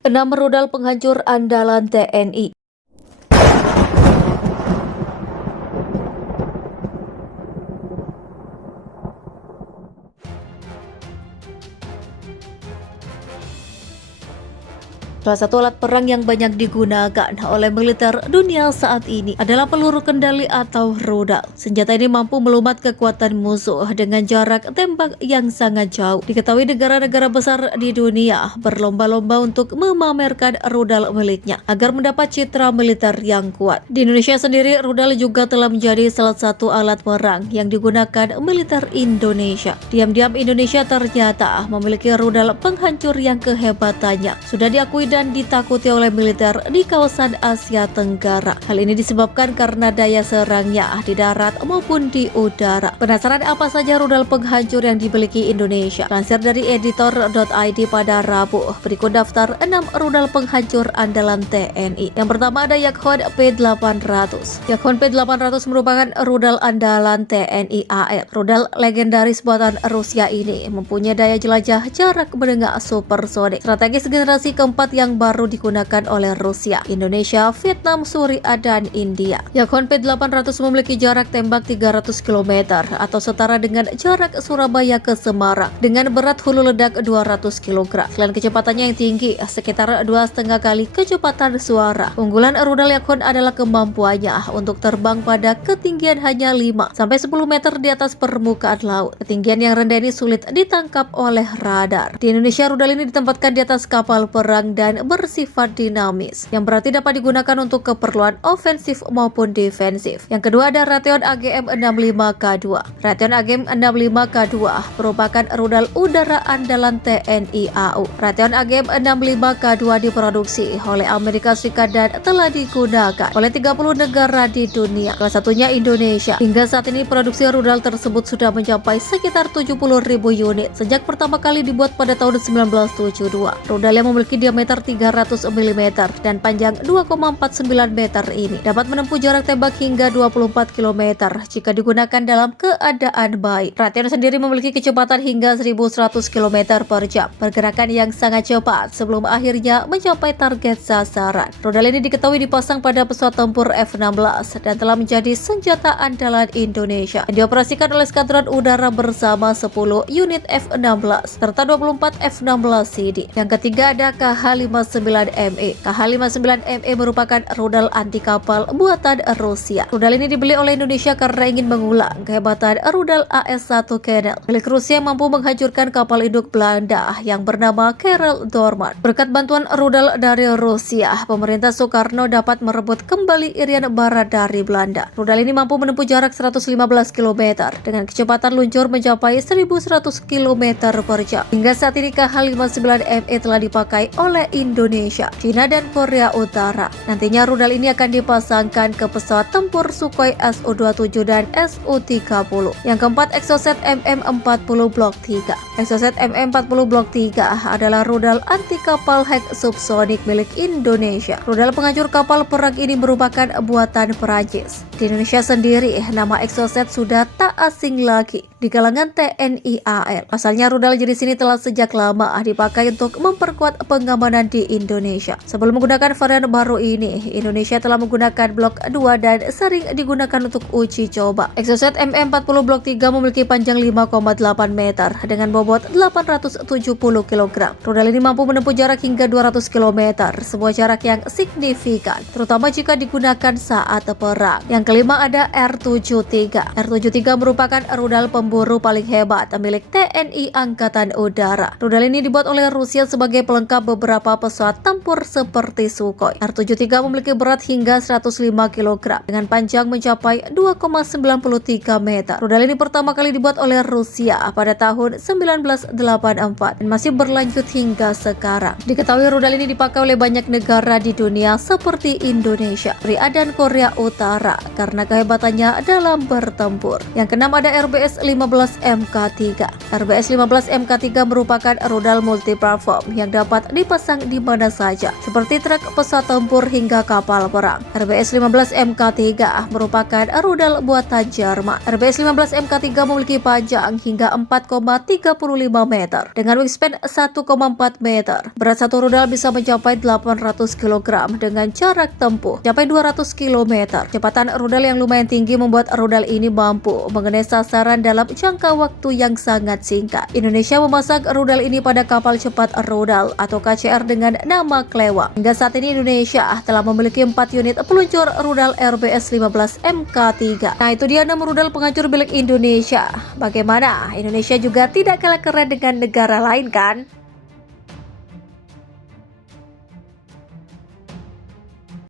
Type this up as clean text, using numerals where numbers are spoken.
6 rudal penghancur andalan TNI. Salah satu alat perang yang banyak digunakan oleh militer dunia saat ini adalah peluru kendali atau rudal. Senjata ini mampu melumat kekuatan musuh dengan jarak tembak yang sangat jauh. Diketahui negara-negara besar di dunia berlomba-lomba untuk memamerkan rudal miliknya agar mendapat citra militer yang kuat. Di Indonesia sendiri, rudal juga telah menjadi salah satu alat perang yang digunakan militer Indonesia. Diam-diam Indonesia ternyata memiliki rudal penghancur yang kehebatannya sudah diakui dan ditakuti oleh militer di kawasan Asia Tenggara. Hal ini disebabkan karena daya serangnya di darat maupun di udara. Penasaran apa saja rudal penghancur yang dimiliki Indonesia? Lansir dari editor.id pada Rabu, berikut daftar 6 rudal penghancur andalan TNI. Yang pertama ada Yakhon P800. Yakhon P800 merupakan rudal andalan TNI AL. Rudal legendaris buatan Rusia ini mempunyai daya jelajah jarak menengah supersonik, strategis generasi keempat yang baru digunakan oleh Rusia, Indonesia, Vietnam, Suriah, dan India. Yakhon P800 memiliki jarak tembak 300 km atau setara dengan jarak Surabaya ke Semarang dengan berat hulu ledak 200 kg. Selain kecepatannya yang tinggi, sekitar 2,5 kali kecepatan suara, unggulan rudal Yakhon adalah kemampuannya untuk terbang pada ketinggian hanya 5-10 meter di atas permukaan laut. Ketinggian yang rendah ini sulit ditangkap oleh radar. Di Indonesia, rudal ini ditempatkan di atas kapal perang dan bersifat dinamis, yang berarti dapat digunakan untuk keperluan ofensif maupun defensif. Yang kedua ada Raytheon AGM-65K2. Raytheon AGM-65K2 merupakan rudal udara andalan TNI AU. Raytheon AGM-65K2 diproduksi oleh Amerika Serikat dan telah digunakan oleh 30 negara di dunia, salah satunya Indonesia. Hingga saat ini produksi rudal tersebut sudah mencapai sekitar 70.000 unit sejak pertama kali dibuat pada tahun 1972. Rudal yang memiliki diameter 300 mm dan panjang 2,49 meter ini dapat menempuh jarak tembak hingga 24 km jika digunakan dalam keadaan baik. Raytheon sendiri memiliki kecepatan hingga 1.100 km per jam, pergerakan yang sangat cepat sebelum akhirnya mencapai target sasaran. Rudal ini diketahui dipasang pada pesawat tempur F-16 dan telah menjadi senjata andalan Indonesia yang dioperasikan oleh Skadron Udara bersama 10 unit F-16 serta 24 F-16CD. Yang ketiga ada KH-59ME. KH-59ME merupakan rudal anti kapal buatan Rusia. Rudal ini dibeli oleh Indonesia karena ingin mengulang kehebatan rudal AS-1 Kennel milik Rusia yang mampu menghancurkan kapal induk Belanda yang bernama Karel Doorman. Berkat bantuan rudal dari Rusia, pemerintah Soekarno dapat merebut kembali Irian Barat dari Belanda. Rudal ini mampu menempuh jarak 115 km dengan kecepatan luncur mencapai 1.100 km per jam. Hingga saat ini KH-59ME telah dipakai oleh Indonesia, China, dan Korea Utara. Nantinya rudal ini akan dipasangkan ke pesawat tempur Sukhoi Su-27 dan Su-30. Yang keempat, Exocet MM-40 Block 3. Exocet MM-40 Block 3 adalah rudal anti kapal hack subsonik milik Indonesia. Rudal penghancur kapal perang ini merupakan buatan Perancis. Di Indonesia sendiri, nama Exocet sudah tak asing lagi di kalangan TNI AL. Pasalnya rudal jenis ini telah sejak lama dipakai untuk memperkuat pengamanan di Indonesia. Sebelum menggunakan varian baru ini, Indonesia telah menggunakan Blok 2 dan sering digunakan untuk uji coba. Exocet MM-40 Blok 3 memiliki panjang 5,8 meter dengan bobot 870 kg. Rudal ini mampu menempuh jarak hingga 200 km, sebuah jarak yang signifikan, terutama jika digunakan saat perang. Yang kelima ada R-73. R-73 merupakan rudal pemburu paling hebat milik TNI Angkatan Udara. Rudal ini dibuat oleh Rusia sebagai pelengkap beberapa pesawat tempur seperti Sukhoi. R-73 memiliki berat hingga 105 kg dengan panjang mencapai 2,93 meter. Rudal ini pertama kali dibuat oleh Rusia pada tahun 1984 dan masih berlanjut hingga sekarang. Diketahui rudal ini dipakai oleh banyak negara di dunia seperti Indonesia, Suriah, dan Korea Utara karena kehebatannya dalam bertempur. Yang keenam ada RBS-15 MK3. RBS-15 MK3 merupakan rudal multiplatform yang dapat dipasang terbang di mana saja, seperti truk pesawat tempur hingga kapal perang. RBS-15 Mk3 merupakan rudal buatan Jerman. RBS-15 Mk3 memiliki panjang hingga 4,35 meter dengan wingspan 1,4 meter. Berat satu rudal bisa mencapai 800 kg dengan jarak tempuh mencapai 200 km. Kecepatan rudal yang lumayan tinggi membuat rudal ini mampu mengenai sasaran dalam jangka waktu yang sangat singkat. Indonesia memasang rudal ini pada kapal cepat rudal atau KCR dengan nama Klewang. Hingga saat ini Indonesia telah memiliki 4 unit peluncur rudal RBS-15 Mk3. Nah, itu dia 6 rudal penghancur milik Indonesia. Bagaimana? Indonesia juga tidak kalah keren dengan negara lain kan?